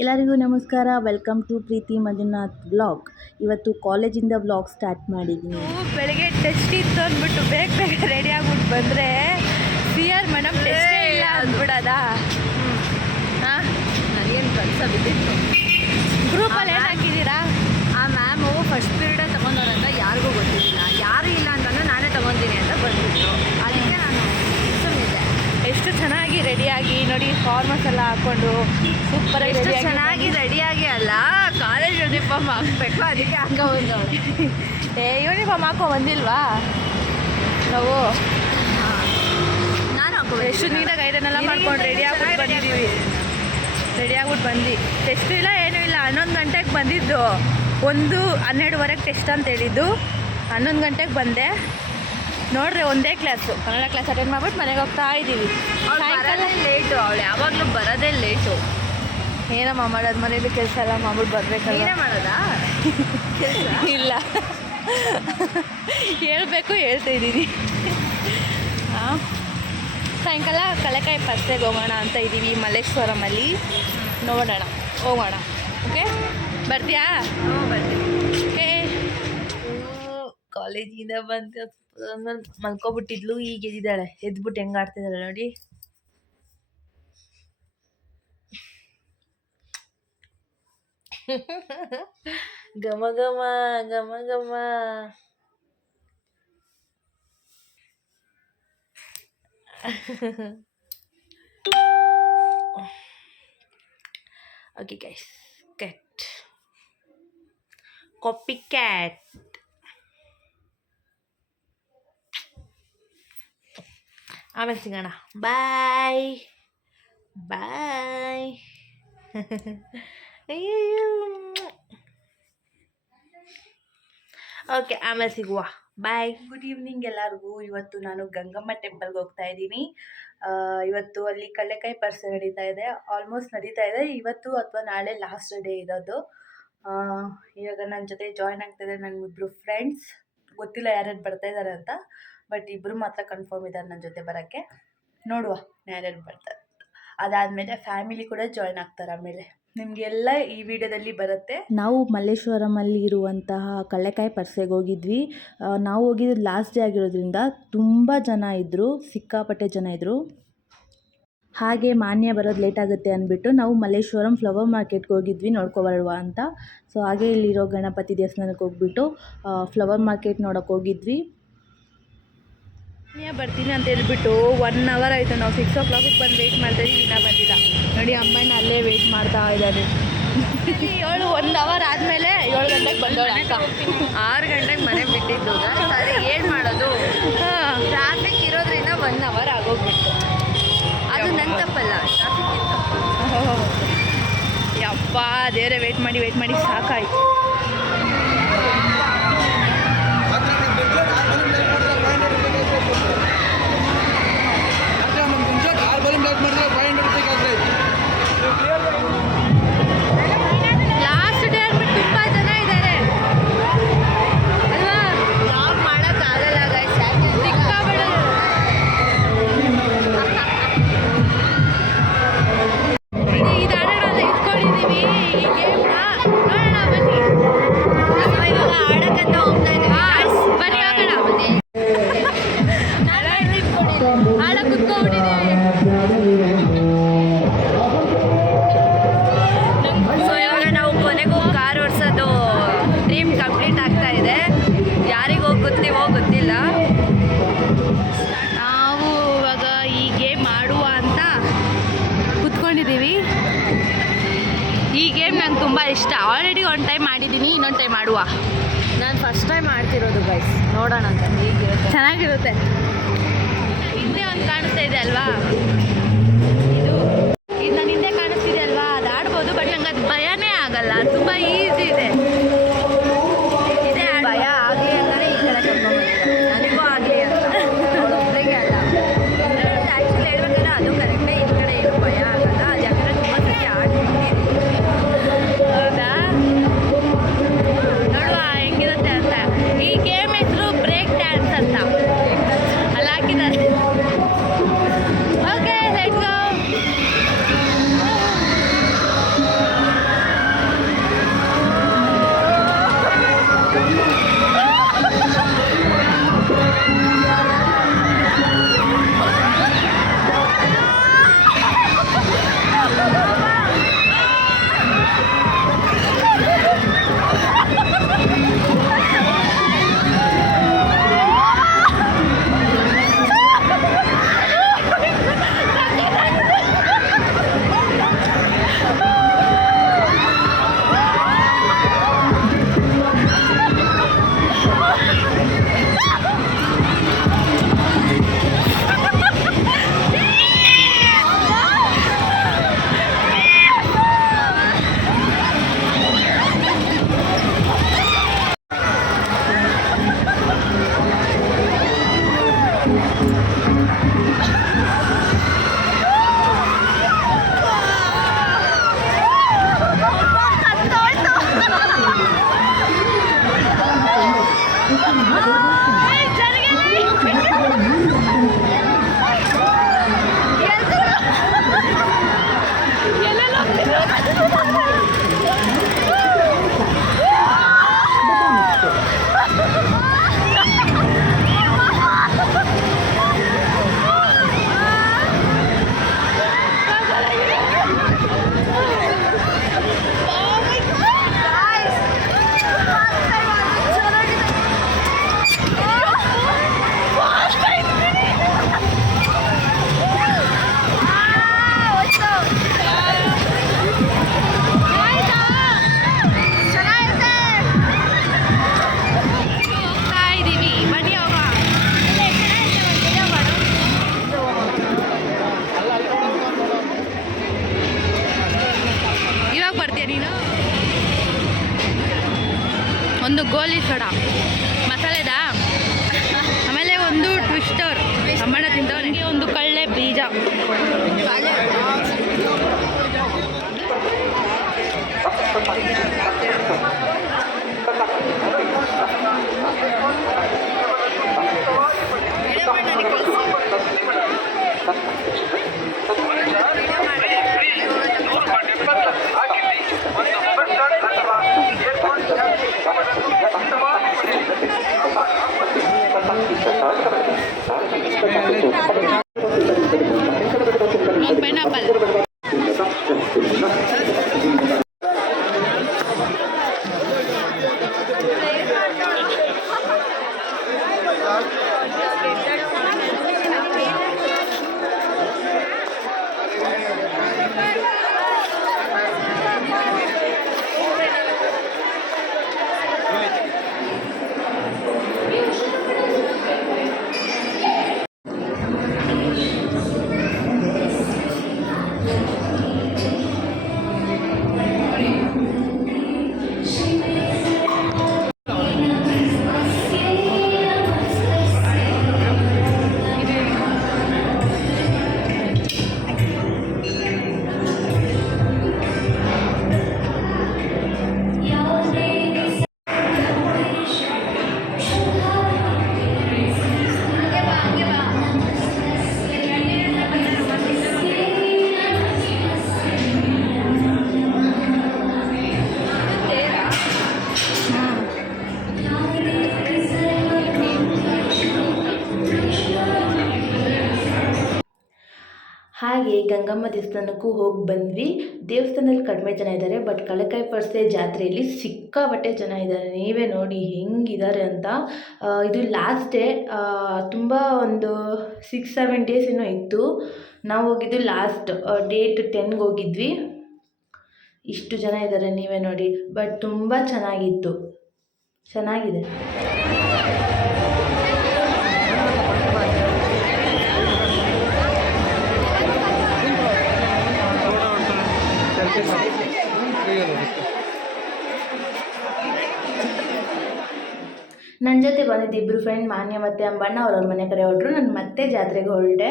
ಎಲ್ಲರಿಗೂ ನಮಸ್ಕಾರ. Welcome to Preethi Manjunath vlog. ಇವತ್ತು ಕಾಲೇಜಿಂದ ವ್ಲಾಗ್ ಸ್ಟಾರ್ಟ್ ಮಾಡಿದ್ದೀನಿ. ಬೆಳಗ್ಗೆ ಟೆಸ್ಟ್ ಇತ್ತು ಅಂದ್ಬಿಟ್ಟು ಬೇಗ ರೆಡಿ ಆಗ್ಬಿಟ್ಟು ಬಂದರೆ ಸಿಆರ್ ಮೇಡಮ್ ಟೆಸ್ಟೇ ಇಲ್ಲ ಅಂದ್ಬಿಡೋದಾ? ಹಾಂ, ನನಗೇನು ಕೆಲಸ ಬಿದ್ದಿತ್ತು. ಗ್ರೂಪಲ್ಲಿ ಏನು ಹಾಕಿದ್ದೀರಾ? ಆ ಮ್ಯಾಮು ಫಸ್ಟ್ ಪೀರಿಯಡೇ ತೊಗೊಂಡವ್ರಂತ ಯಾರಿಗೂ ಗೊತ್ತಿರಲಿಲ್ಲ. ಯಾರು ಇಲ್ಲ ಅಂತಂದ್ರೆ ನಾನೇ ತೊಗೊತೀನಿ ಅಂತ ಬಂದಿದ್ರು. ಅದಕ್ಕೆ ನಾನು ಸುಮ್ಮನಿದ್ದೆ. ಎಷ್ಟು ಚೆನ್ನಾಗಿ ರೆಡಿಯಾಗಿ ನೋಡಿ, ಫಾರ್ಮಲ್ಸ್ ಎಲ್ಲ ಹಾಕ್ಕೊಂಡು ಸೂಪರ್. ಎಷ್ಟು ಚೆನ್ನಾಗಿ ರೆಡಿಯಾಗಿ ಅಲ್ಲ, ಕಾಲೇಜ್ ಯೂನಿಫಾರ್ಮ್ ಹಾಕಬೇಕು, ಅದಕ್ಕೆ ಹಾಕೋ ಬಂದವಳು. ಯೂನಿಫಾರ್ಮ್ ಹಾಕೋ ಬಂದಿಲ್ವಾ ನಾವು? ನಾನು ಹಾಕೋ ಎಷ್ಟು ನೀಟಾಗಿ ಐರನ್ನೆಲ್ಲ ಮಾಡ್ಕೊಂಡು ರೆಡಿ ಆಗ್ಬಿಟ್ಟು ಬಂದಿದ್ದೀವಿ. ರೆಡಿ ಆಗ್ಬಿಟ್ಟು ಬಂದು ಟೆಸ್ಟ್ ಇಲ್ಲ ಏನೂ ಇಲ್ಲ. 11 ಗಂಟೆಗೆ ಬಂದಿದ್ದು, 12:30 ಟೆಸ್ಟ್ ಅಂತ ಹೇಳಿದ್ದು. 11 ಗಂಟೆಗೆ ಬಂದೆ. ನೋಡ್ರಿ, ಒಂದೇ ಕ್ಲಾಸು, ಕನ್ನಡ ಕ್ಲಾಸ್ ಅಟೆಂಡ್ ಮಾಡ್ಬಿಟ್ಟು ಮನೆಗೆ ಹೋಗ್ತಾ ಇದ್ದೀವಿ. ಸಾಯಂಕಾಲ ಲೇಟು, ಅವಳು ಯಾವಾಗಲೂ ಬರೋದೇ ಲೇಟು. ಏನಮ್ಮ ಮಾಡೋದು, ಮನೇಲಿ ಕೆಲಸ ಎಲ್ಲ ಮಾಡ್ಬಿಟ್ಟು ಬರಬೇಕಲ್ಲ. ನೀನೇ ಮಾಡೋದಾ ಕೆಲಸ? ಇಲ್ಲ, ಹೇಳಬೇಕು, ಹೇಳ್ತಾ ಇದ್ದೀನಿ. ಹಾಂ, ಸಾಯಂಕಾಲ ಕಳೆಕಾಯಿ ಪರ್ಸೆಗೆ ಹೋಗೋಣ ಅಂತ ಇದ್ದೀವಿ ಮಲ್ಲೇಶ್ವರಮಲ್ಲಿ. ನೋಡೋಣ, ಹೋಗೋಣ. ಓಕೆ, ಬರ್ತೀಯಾ? ಬರ್ತೀನಿ. ಓಕೆ. ಕಾಲೇಜಿಂದ ಬಂದು ಮಲ್ಕೊಬಿಟ್ಟಿದ್ಲು, ಈಗ ಎದ್ದಿದ್ದಾಳೆ. ಎದ್ಬಿಟ್ಟು ಹೆಂಗೆ ಆಡ್ತಿದ್ದಾಳೆ ನೋಡಿ. ಘಮ ಘಮ ಘಮ ಘಮ. Okay guys, cat, copy cat. ಆಮೇಲೆ ಸಿಗೋಣ. ಬಾಯ್ ಬಾಯ್. ಅಯ್ಯೋ, ಓಕೆ, ಆಮೇಲೆ ಸಿಗುವ. ಬಾಯ್. ಗುಡ್ ಈವ್ನಿಂಗ್ ಎಲ್ಲರಿಗೂ. ಇವತ್ತು ನಾನು ಗಂಗಮ್ಮ ಟೆಂಪಲ್ಗೆ ಹೋಗ್ತಾ ಇದ್ದೀನಿ. ಇವತ್ತು ಅಲ್ಲಿ ಕಡಲೆಕಾಯಿ ಪರ್ಸೆ ನಡೀತಾ ಇದೆ, ಆಲ್ಮೋಸ್ಟ್ ನಡೀತಾ ಇದೆ. ಇವತ್ತು ಅಥವಾ ನಾಳೆ ಲಾಸ್ಟ್ ಡೇ ಇರೋದು. ಇವಾಗ ನನ್ನ ಜೊತೆ ಜಾಯ್ನ್ ಆಗ್ತಾಯಿದ್ದಾರೆ ನನ್ನಿಬ್ಬರು ಫ್ರೆಂಡ್ಸ್. ಗೊತ್ತಿಲ್ಲ ಯಾರ್ಯಾರು ಬರ್ತಾ ಇದ್ದಾರೆ ಅಂತ, ಬಟ್ ಇಬ್ಬರು ಮಾತ್ರ ಕನ್ಫರ್ಮ್ ಇದ್ದಾರೆ ನನ್ನ ಜೊತೆ ಬರೋಕ್ಕೆ. ನೋಡುವ ಯಾರ್ಯಾರು ಬರ್ತಾರೆ. ಅದಾದಮೇಲೆ ಫ್ಯಾಮಿಲಿ ಕೂಡ ಜಾಯ್ನ್ ಆಗ್ತಾರೆ. ಆಮೇಲೆ ನಿಮಗೆಲ್ಲ ಈ ವಿಡಿಯೋದಲ್ಲಿ ಬರುತ್ತೆ. ನಾವು ಮಲ್ಲೇಶ್ವರಮಲ್ಲಿ ಇರುವಂತಹ ಕಡಲೆಕಾಯಿ ಪರ್ಸೆಗೆ ಹೋಗಿದ್ವಿ. ನಾವು ಹೋಗಿದ್ದು ಲಾಸ್ಟ್ ಡೇ ಆಗಿರೋದ್ರಿಂದ ತುಂಬ ಜನ ಇದ್ದರು, ಸಿಕ್ಕಾಪಟ್ಟೆ ಜನ ಇದ್ದರು. ಹಾಗೆ ಮಾನ್ಯ ಬರೋದು ಲೇಟ್ ಆಗುತ್ತೆ ಅಂದ್ಬಿಟ್ಟು ನಾವು ಮಲ್ಲೇಶ್ವರಂ ಫ್ಲವರ್ ಮಾರ್ಕೆಟ್ಗೆ ಹೋಗಿದ್ವಿ, ನೋಡ್ಕೊಬರುವ ಅಂತ. ಸೊ ಹಾಗೆ ಇಲ್ಲಿರೋ ಗಣಪತಿ ದೇವಸ್ಥಾನಕ್ಕೆ ಹೋಗ್ಬಿಟ್ಟು ಫ್ಲವರ್ ಮಾರ್ಕೆಟ್ ನೋಡೋಕೆ ಹೋಗಿದ್ವಿ. ಬರ್ತೀನಿ ಅಂತ ಹೇಳ್ಬಿಟ್ಟು 1 hour ಆಯಿತು. ನಾವು 6 o'clock ಬಂದು ವೆಯ್ಟ್ ಮಾಡ್ತಾಯಿದ್ದೀವಿ, ಇನ್ನೂ ಬಂದಿಲ್ಲ ನೋಡಿ. ಅಮ್ಮನ ಅಲ್ಲೇ ವೆಯ್ಟ್ ಮಾಡ್ತಾ ಇದ್ದಾರೆ. 1 hour ಆದಮೇಲೆ 7 ಗಂಟೆಗೆ ಬಂದವಳು ಅಕ್ಕ. 6 ಗಂಟೆಗೆ ಮನೆ ಬಿಟ್ಟಿದ್ದು. ಸರಿ, ಏನು ಮಾಡೋದು, ಟ್ರಾಫಿಕ್ ಇರೋದ್ರಿಂದ 1 hour ಆಗೋಗ್ಬಿಟ್ಟು. ಅದು ನನ್ನ ತಪ್ಪಲ್ಲ, ಟ್ರಾಫಿಕ್ ಇತ್ತು. ಯಪ್ಪ ದೇವರೇ, ವೆಯ್ಟ್ ಮಾಡಿ ಸಾಕಾಯ್ತು. ಲಾಸ್ಟ್ ಡೇ ಅಂದ್ಬಿಟ್ಟು ತುಂಬ ಜನ ಇದ್ದಾರೆ ಅಲ್ವಾ? ಜಾಬ್ ಮಾಡೋಕ್ಕಾಗಲ್ಲ ಗೈಸ್, ಯಾಕೆ ಸಿಕ್ಕಾಬಿಡು. ಇದಾಡೋಣ ಇಟ್ಕೊಂಡಿದ್ದೀವಿ ಈ ಗೇಮ್ನ. ನೋಡೋಣ ಬನ್ನಿ. ನಾವು ಇವಾಗ ಆಡಕ್ಕಂತ ಹೋಗ್ತಾ ಇದ್ದೀವಿ. ಬನ್ನಿ ಹೋಗೋಣ. ಆಡ ಕುತ್ಕೊಂಡ್ಬಿಟ್ಟಿದ್ದೀವಿ. ಸೊ ಇವಾಗ ನಾವು ಕೊನೆಗೂ ಕಾರ್ ಓಡಿಸೋದು ಡ್ರೀಮ್ ಕಂಪ್ಲೀಟ್ ಆಗ್ತಾ ಇದೆ. ಯಾರಿಗೂ ಗೊತ್ತಿವೋ ಗೊತ್ತಿಲ್ಲ. ನಾವು ಇವಾಗ ಈ ಗೇಮ್ ಆಡುವ ಅಂತ ಕುತ್ಕೊಂಡಿದ್ದೀವಿ. ಈ ಗೇಮ್ ನಂಗೆ ತುಂಬ ಇಷ್ಟ. ಆಲ್ರೆಡಿ 1 ಟೈಮ್ ಮಾಡಿದ್ದೀನಿ, ಇನ್ನೊಂದು ಟೈಮ್ ಆಡುವ. ನಾನು ಫಸ್ಟ್ ಟೈಮ್ ಮಾಡ್ತಿರೋದು ಗೈಸ್, ನೋಡೋಣ ಅಂತ. ಹೀಗಿರುತ್ತೆ, ಚೆನ್ನಾಗಿರುತ್ತೆ. ಹಿಂದೆ ಒಂದು ಕಾಣಿಸ್ತಾ ಇದೆ ಅಲ್ವಾ, ಇದು ನನ್ನ ಹಿಂದೆ ಕಾಣಿಸ್ತಿದೆ ಅಲ್ವಾ, ಅದು ಆಡ್ಬೋದು. ಬಟ್ ನಂಗೆ ಅದು ಭಯನೇ ಆಗಲ್ಲ, ತುಂಬ ಈಸಿ ಇದೆ. ಇದೇ ಭಯ ಆಗಲಿ ಅಂತಾನೆ ಈ ಕಡೆ ಕರ್ಕೊಂಡ್ಬಂದಿದ್ದಾರೆ. ನನಗೂ ಆಗಲಿ ಅಂತ, ಅವಳೊಬ್ಬಳಿಗೆ ಅಲ್ಲ. ಆ್ಯಕ್ಚುಲಿ ಹೇಳ್ಬೇಕಂದ್ರೆ ಅದು ಕರೆಕ್ಟೇ. ಈ ಕಡೆ ಏನು ಭಯ ಆಗಲ್ಲ. ಅದು ಯಾಕಂದರೆ ತುಂಬ ಸತಿ ಆಡ್ಬಿಟ್ಟಿದ್ದೀನಿ. ಹೌದಾ? ನೋಡುವ ಹೆಂಗಿರುತ್ತೆ ಅಂತ. ಈ ಗೇಮ್ ಹೆಸರು ಬ್ರೇಕ್ ಡ್ಯಾನ್ಸ್ ಅಂತ ಅಲ್ಲಿ ಹಾಕಿದ್ದಾರೆ. Okay, let's go. ಬರ್ತೀಯ ನೀನು? ಒಂದು ಗೋಲಿ ಸೋಡಾ ಮಸಾಲೆದಾ, ಆಮೇಲೆ ಒಂದು ಟ್ವಿಸ್ಟರ್ ಅಮ್ಮಣ್ಣ ತಿಂತವನಿಗೆ, ಒಂದು ಕಳ್ಳೆ ಬೀಜ. ಪೈನಾಪಲ್ ಹಾಗೆ ಗಂಗಮ್ಮ ದೇವಸ್ಥಾನಕ್ಕೂ ಹೋಗಿ ಬಂದ್ವಿ. ದೇವಸ್ಥಾನದಲ್ಲಿ ಕಡಿಮೆ ಜನ ಇದ್ದಾರೆ, ಬಟ್ ಕಳಕಾಯಿ ಪರ್ಸೆ ಜಾತ್ರೆಯಲ್ಲಿ ಸಿಕ್ಕಾಪಟ್ಟೆ ಜನ ಇದ್ದಾರೆ. ನೀವೇ ನೋಡಿ ಹೆಂಗಿದ್ದಾರೆ ಅಂತ. ಇದು ಲಾಸ್ಟ್ ಡೇ, ತುಂಬ ಒಂದು 6-7 ಡೇಸ್ ಏನೋ ಇತ್ತು. ನಾವು ಹೋಗಿದ್ದು ಲಾಸ್ಟ್ ಡೇಟ್ 10ಗೆ ಹೋಗಿದ್ವಿ. ಇಷ್ಟು ಜನ ಇದ್ದಾರೆ, ನೀವೇ ನೋಡಿ. ಬಟ್ ತುಂಬ ಚೆನ್ನಾಗಿತ್ತು, ಚೆನ್ನಾಗಿದೆ. ನನ್ನ ಜೊತೆ ಬಂದಿದ್ದು ಇಬ್ಬರು ಫ್ರೆಂಡ್, ಮಾನ್ಯ ಮತ್ತು ಅಂಬಣ್ಣ. ಅವ್ರವ್ರ ಮನೆ ಕಡೆ ಹೊರಟ್ರು. ನಾನು ಮತ್ತೆ ಜಾತ್ರೆಗೆ ಹೊರಟೆ.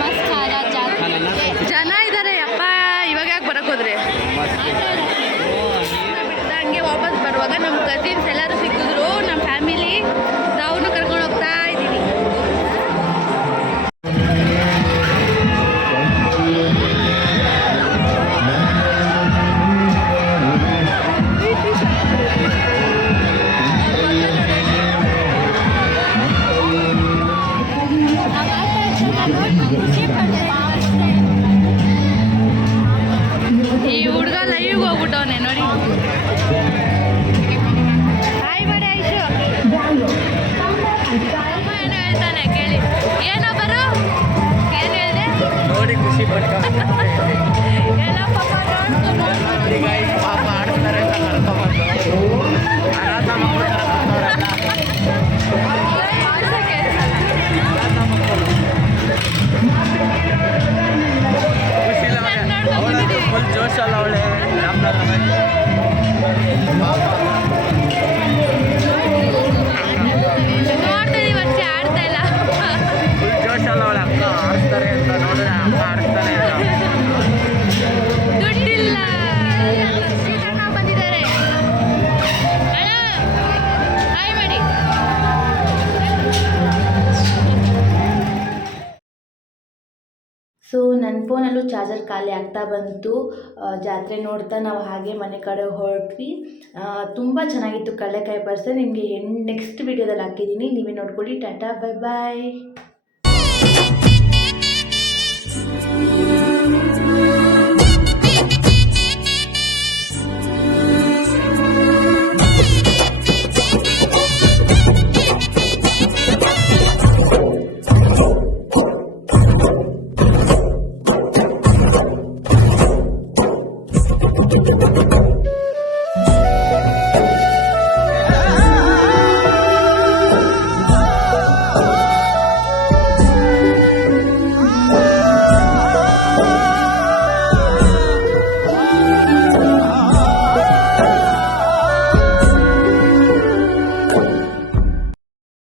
ನಮಸ್ಕಾರ. ಜನ ಇದ್ದಾರೆ ಅಪ್ಪ, ಇವಾಗ ಯಾಕೆ ಬರಕ್ಕೆ ಹೋದ್ರೆ? ಹಂಗೆ ವಾಪಸ್ ಬರುವಾಗ ನಮ್ಮ ಕಸಿನ್ಸ್ ಎಲ್ಲರೂ ಸಿಕ್ಕಿದ್ರು, ನಮ್ಮ ಫ್ಯಾಮಿಲಿ. ನಾವು ಕರ್ಕೊಂಡು ಹೋಗ್ತಾ ಇದ್ದೀವಿ. ಈ ಹುಡುಗ ಲೈವ್ ಹೋಗ್ಬಿಟ್ಟವನೆ ನೋಡಿ. ಹಾಯ್ ಮಾಡಿ ಐಶು. ಏನೋ ಹೇಳ್ತಾನೆ ಕೇಳಿ. ಏನೋ ಬರು, ಏನು ಹೇಳಿದೆ ನೋಡಿ ಖುಷಿ ಪಟ್ಟು ಎಲ್ಲ ಪಾಪ ಪಾಪ ಆಡಿಸ್ತಾರೆ ಅಂತ ಕರ್ಕೊಂಡ್ಬಂದು ಅನಾಥ ಮಕ್ಕಳು ಥರ ಕೂತವ್ರಲ್ಲ. ಖುಷಿ ಇಲ್ಲ ಅವಳಂತೂ ಫುಲ್ ಜೋಶಲ್ಲ ಅವಳೆ. ನೋಡ್ತೀವಿ ಅಷ್ಟೇ, ಆಡ್ತಾ ಇಲ್ಲ. ಫುಲ್ ಜೋಶಲ್ಲ ಅವಳೆ. ಅಕ್ಕ ಆಡಿಸ್ತಾರೆ ಅಂತ ನೋಡಿದ್ರೆ ಅಕ್ಕ ಆಡಿಸ್ತಾನೆ ಇಲ್ಲ. ದುಡ್ಡಿಲ್ಲ. ಶ್ರೀಕಣ್ಣ ಬಂದಿದ್ದಾರೆ. ಹಾಯ್ ಮಾಡಿ. ಸೊ ನನ್ನ ಫೋನಲ್ಲೂ ಚಾರ್ಜರ್ ಖಾಲಿ ಆಗ್ತಾ ಬಂತು. ಜಾತ್ರೆ ನೋಡ್ತಾ ನಾವು ಹಾಗೆ ಮನೆ ಕಡೆ ಹೊರಟ್ವಿ. ತುಂಬ ಚೆನ್ನಾಗಿತ್ತು ಕಡಲೆಕಾಯಿ ಪರ್ಸೆ. ನಿಮಗೆ ನೆಕ್ಸ್ಟ್ ವೀಡಿಯೋದಲ್ಲಿ ಹಾಕಿದ್ದೀನಿ, ನೀವೇ ನೋಡ್ಕೊಳ್ಳಿ. ಟಾಟಾ, ಬೈ ಬಾಯ್.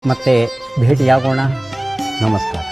ಮತ್ತೆ ಭೇಟಿಯಾಗೋಣ. ನಮಸ್ಕಾರ.